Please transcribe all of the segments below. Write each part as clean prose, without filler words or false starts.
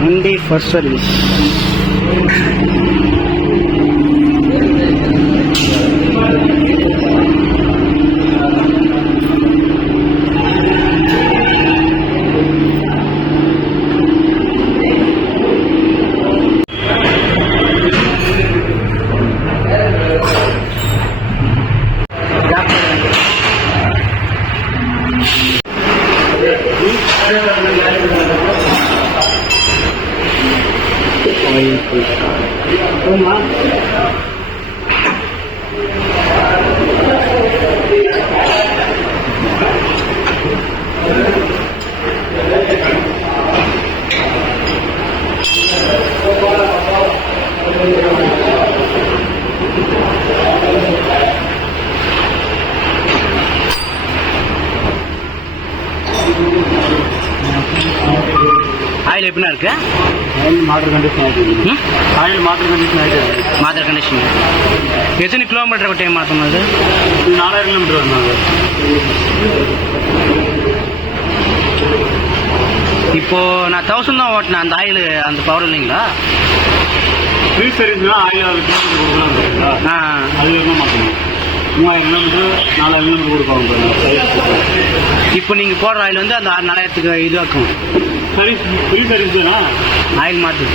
Monday first service. Oil எப்படின்னா இருக்கு? Oil model condition ஆகிடுது. ஆயில் மாடல் கண்டிஷன் ஆகிடுது. மாடல் கண்டிஷன் எத்தனை கிலோமீட்டர் டைம் மாற்றணும்? அது 4000 கிலோமீட்டர் வரணும். இப்போ நான் 1000 தான் ஓட்டினேன். அந்த ஆயில் அந்த பவர் இல்லைங்களா? ஃப்ரீ சர்வீஸ்னா 1000 கிலோமீட்டர் கொடுக்கலாம். அது என்ன மாற்றணும்? 3000 கிலோமீட்டர் 4000 கிலோமீட்டர் கொடுப்பாங்க. இப்போ நீங்கள் போடுற ஆயில் வந்து அந்த 4000க்கு இதுவாக்கும். சர்வீஸ் ஃப்ரீ சர்வீஸ் தானா? ஆயில் மாற்று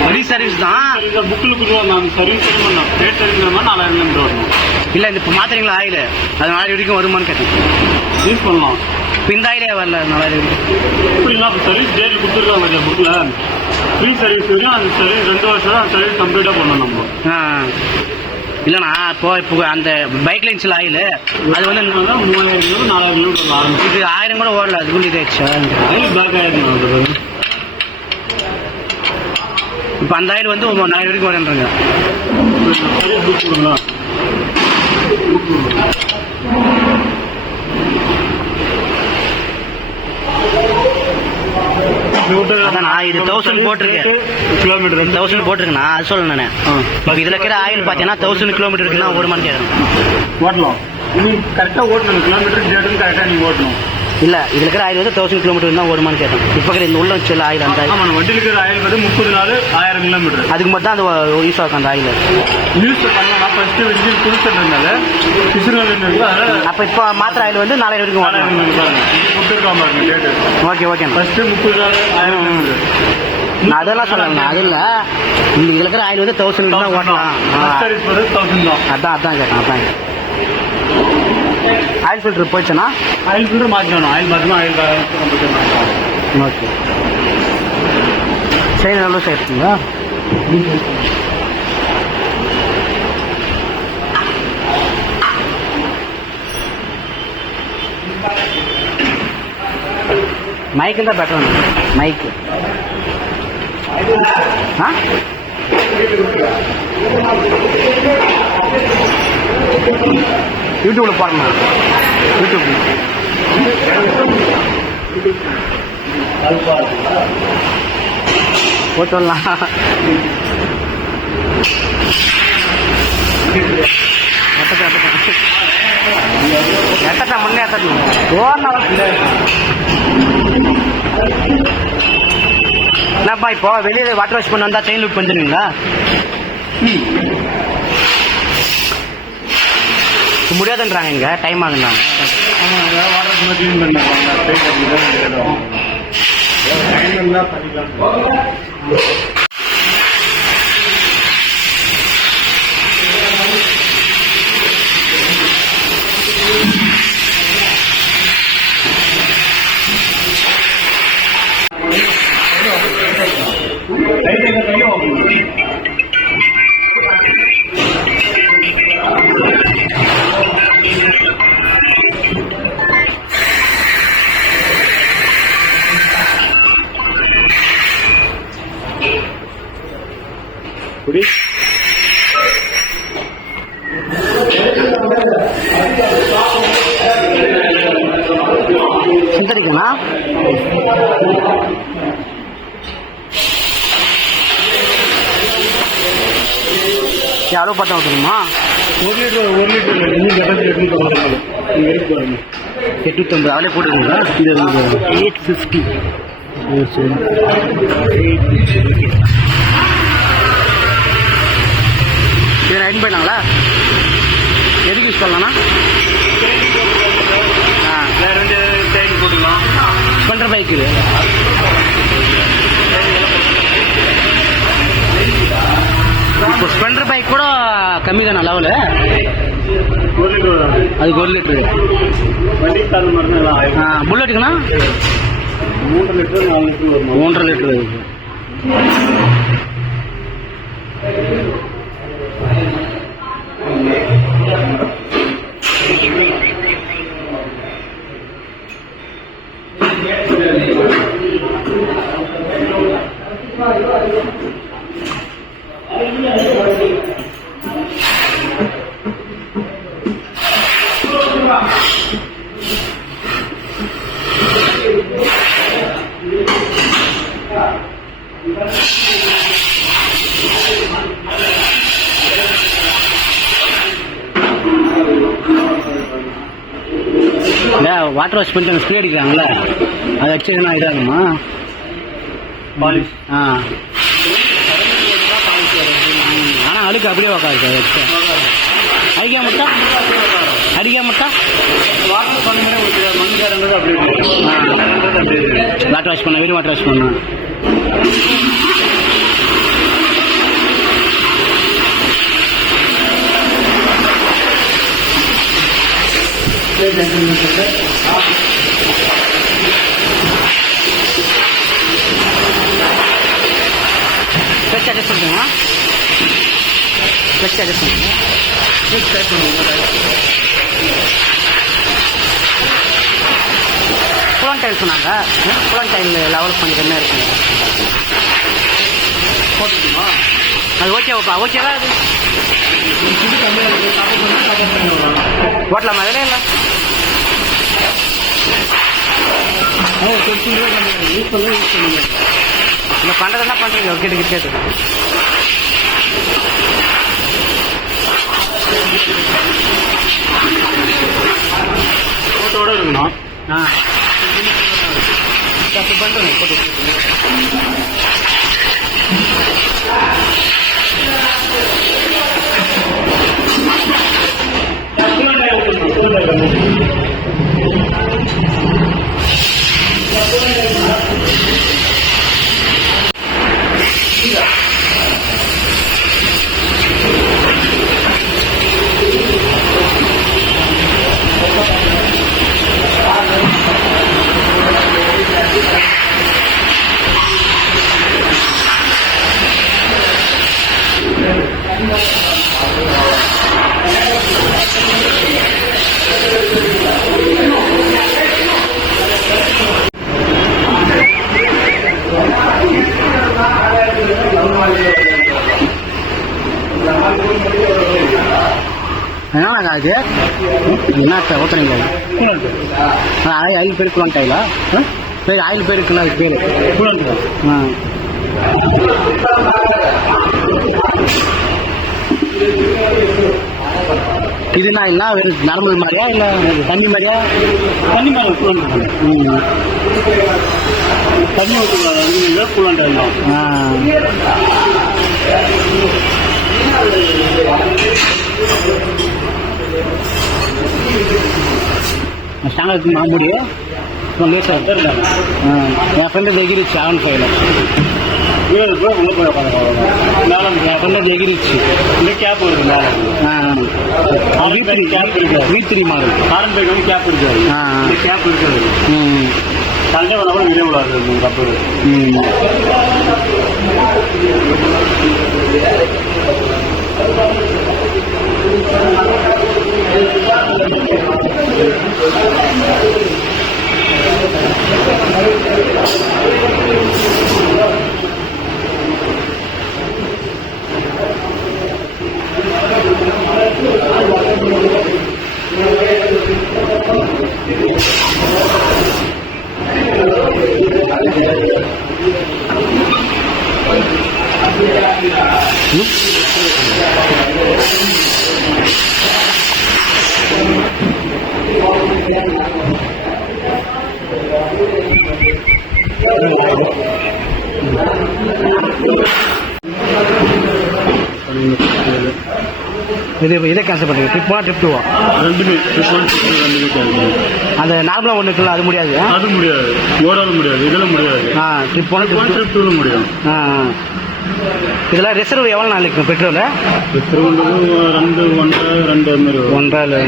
ஃப்ரீ சர்வீஸ் தான். புக்கில் கொடுக்கலாம். நான் சர்வீஸ் பண்ணலாம். ரேட் சர்வீஸ் 4000 கிலோமீட்டர் வரணும். இல்லை இந்த இப்போ மாத்திரங்களா ஆயில் அது 4000 வரைக்கும் வருமானு கேட்டேன். யூஸ் பண்ணலாம். இப்போ இந்த ஆயிலே வரல 4000 இப்படி இல்லை. இப்போ சர்வீஸ் டேட் கொடுத்துருக்காங்க புக்கில். ஃப்ரீ சர்வீஸ் வரைக்கும் அந்த சர்வீஸ் 2 வருஷம் தான் சர்வீஸ் கம்ப்ளீட்டாக பண்ணணும் நம்ம. இல்லைண்ணா இப்போ அந்த பைக் லைன்ஸில் ஆயில் அது வந்து 3000 கிலோமீட்டர் 4000 கிலோமீட்டர் ஆரம்பிச்சு. இது 1000 கூட ஓடல. அதுக்குள்ள இதாச்சு ஆயில் பேக் ஆயிடுச்சு. இப்போ அந்த ஆயில் வந்து 4000 வரைக்கும் வரேன்றாங்க. புக் கொடுங்களா? இது 1000 போட்டிருக்கேன். கிலோமீட்டர் 1000 போட்டிருக்கேண்ணா. அது சொல்ல நான் இதுல இருக்கிற ஆயில் பார்த்தீங்கன்னா 1000 கிலோமீட்டர் இருக்குன்னா ஓடுமான்னு கேட்கணும். ஓட்டலாம். நீ கரெக்டாக ஓட்டணும். கிலோமீட்டர் டேட்டு கரெக்டாக நீங்கள் ஓட்டணும். இல்லை இதுல இருக்கிற ஆயில் வந்து 1000 கிலோமீட்டர் தான் ஓடுமான்னு கேட்டேன். இப்போ இந்த உள்ள வச்சு ஆயில் அந்த ஆயில் வண்டியில் இருக்கிற ஆயில் வந்து 30 நாள் 1000 கிலோமீட்டர். அதுக்கு மட்டும் அந்த யூஸ் ஆகும் அந்த ஆயில். யூஸ் பண்ணலாம். ஃபர்ஸ்ட் வெஜில் குளிச்சுறதுனால அப்போ இப்போ மாத்திர ஆயில் வந்து 4000 வரைக்கும் கொடுத்துருக்காம டேட்டு. Okay okay. ஃபர்ஸ்ட் 30 நாள் 1000 கிலோமீட்டர். நான் அதெல்லாம் சொல்லல. அது இல்லை இந்த இதுல இருக்கிற ஆயில் வந்து 1000 தான் ஓட்டலாம். அதான் கேட்டேன். அதான் ஆயில் ஃபில்டர் போயிடுச்சுன்னா ஆயில் ஃபில்டர் மாற்றணும். ஆயில் மாற்றணும். Oil okay. சரி நல்லா சேர்த்துங்களா? மைக்கு தான் பெட்டர். மைக்கு யூடியூப்ல பாருங்க. யூடியூப் போட்டோம்லாம் எத்தட்டா முன்னே எத்தட்டணும் என்னப்பா இப்போ வெளியே வாட்டர் வாஷ் பண்ண வந்தா செயின் லூட் பண்ணிருங்களா? முடியாதுன்றாங்க. இங்க டைம் ஆகுறாங்க. குடி சிந்தரிக்குமா? அளவு பார்த்தா ஊற்றணுமா? 1 லிட்டர் இன்னும் கெப்பாசிட்டி இருக்கு பாருங்க. 850 அவளே போட்டுருக்கீங்களா? இது 850. இதை அயன் பண்ணாங்களா? எதுக்கு யூஸ் பண்ணலாம்னா வேறு 2 டைம் போட்டுக்கலாம். ஸ்பெண்டர் பைக்கு இப்போ ஸ்பெண்டர் பைக் கூட கம்மி தானே லெவலு? அதுக்கு 1 லிட்டரு. புல்லட்டுக்குண்ணா 3 litre 4 litre 3.5 litre. Water wash பண்ணிட்டு ஸ்ப்ரே அடிக்கிறாங்கல்ல, அதை அடிச்சதுன்னா இதாகுமா? பாலிஷ். ஆனால் அழுக்கு அப்படியே உக்காது. அடிக்க மட்டும் வாட்டர் பண்ண வாட்டர் வாஷ் பண்ண வெறும் வாட்டர் வாஷ் பண்ண ஃப்ரெஷ் அட்ஜஸ்ட் பண்ணுங்க. புலன் டைல் சொன்னாங்க. புலன் டைல் லெவல் கொஞ்சம் கம்மியாக இருக்குங்க. போட்டுமா அது ஓகேவாப்பா? ஓகேவா? அது ஓட்டலாமா? அதில் இல்லை யூஸ் பண்ணுங்க. இல்லை பண்ணுறதுனா பண்ணுறீங்க. கேட்டு கேட்டு ஃபோட்டோட இருக்கணும். அப்படி பண்ணுறேன். ஃபோட்டோ என்னங்க அது என்ன ஊற்றுறீங்க? ஆயில் பேர் குளம் டைலா? பேர் ஆயில் பேர் இருக்குல்ல, அதுக்கு பேர் இதுனா இல்லை வெறும் நார்மல் மாதிரியா இல்லை தண்ணி மாதிரியா? தண்ணி மாதிரி தண்ணி ஊற்றுல குளம் டைல். ஸ்டாண்டர்ட் மாம்படியோ லேசாக என் ஃப்ரெண்டு எகிரிச்சு 7.5 என் ஃப்ரெண்டு எகிரிச்சு. இந்த கேப் வருது மேலே. கேப் இருக்கு. V3 மாடல் காரன் பைக் வந்து கேப் இருக்காது. இந்த கேப் இருக்காது. சண்டை வர கூட வெளியே விடாது கப்பு. இதே கேன்சல் பண்ணுங்க. ட்ரிப் 1 ட்ரிப் 2 ரெண்டுமே ட்ரிப் 1 ட்ரிப் 2 ரெண்டுமே கேன்சல். அந்த நார்மலாக ஒன்று இருக்குல்ல அது முடியாது? அது முடியாது, ஓடாலும் முடியாது, இதெல்லாம் முடியாது. ட்ரிப் 1 ட்ரிப் 2 முடியும். இதெல்லாம் ரிசர்வ் எவ்வளோ நாளைக்கு பெட்ரோல்? பெட்ரோல் 2 1.5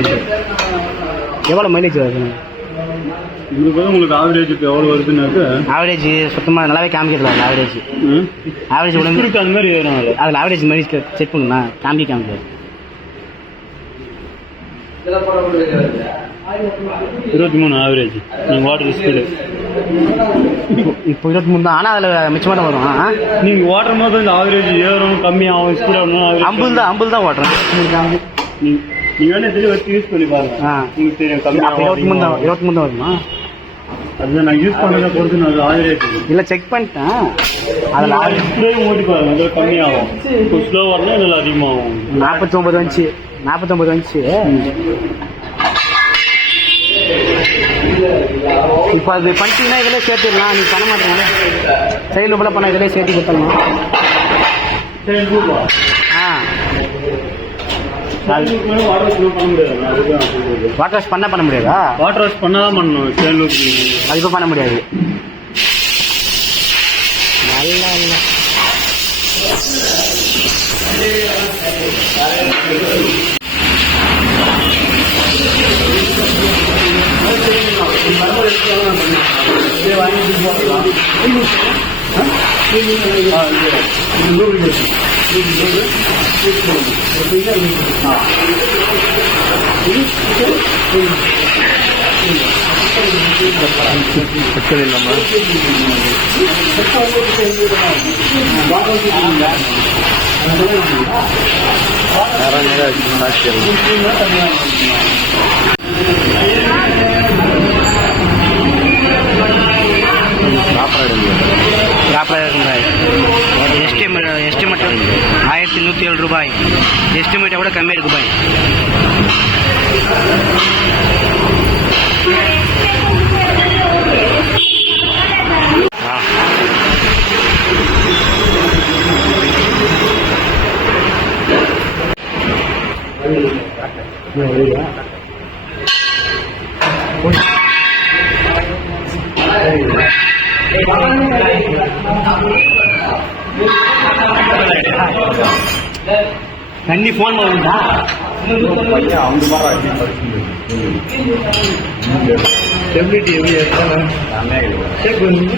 எவ்வளோ மைலேஜ் வருது? உங்களுக்கு ஆவரேஜ் எவ்வளோ வருதுன்னாக்க ஆவரேஜ் சுத்தமாக நல்லாவே காமிக்கிறதுல ஆவரேஜ் உடம்பு அந்த மாதிரி அதில் ஆவரேஜ் மைலேஜ் செக் பண்ணுண்ணா காமிக்காது. 23 ஆவரேஜ். நீங்கள் வாட்டர் ஸ்பீடு இப்போ 23 தான். ஆனால் அதில் மிச்சமாக தான் வரும். நீங்கள் ஓட்டுற போது இந்த ஆவரேஜ் ஏறும் கம்மியாகும் ஸ்பீடாக அம்புல் தான் ஓட்டுறேன். நீங்கள் வேணா தெரிய வச்சு யூஸ் பண்ணி பாருங்க, உங்களுக்கு தெரியும். கம்மியாக 23 தான் வருமா? அதுதான் நான் யூஸ் பண்ணுறத பொறுத்து நான் ஆவரேஜ் இல்லை செக் பண்ணிட்டேன். அதில் ஸ்பீடையும் ஓட்டி பாருங்க, அதில் கம்மியாகும். இப்போ ஸ்லோ வரணும், அதில் அதிகமாகும். 49 வந்துச்சு. இப்போ அது பண்ணிட்டீங்கன்னா இதில் சேர்த்துடலாம். நீங்கள் பண்ண மாட்டீங்க, சைடில் கூட பண்ண இதிலே சேர்த்து கொடுத்துடலாம். வாட்டர் வாஷ் பண்ண முடியாதா? வாட்டர் வாஷ் பண்ணாதான் பண்ணணும். அது இப்போ பண்ண முடியாது. நல்லா இல்லை. எஸ்டிமேட் 1107 ரூபாய். எஸ்டிமேட்டை விட கம்மியாக இருக்கு பாய். தண்ணி ஃபோன் வருதா? ஸ்டெபிலிட்டி எப்படி எடுத்தாலும் செக் பண்ணுங்க.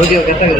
ஓகே கரெக்டாக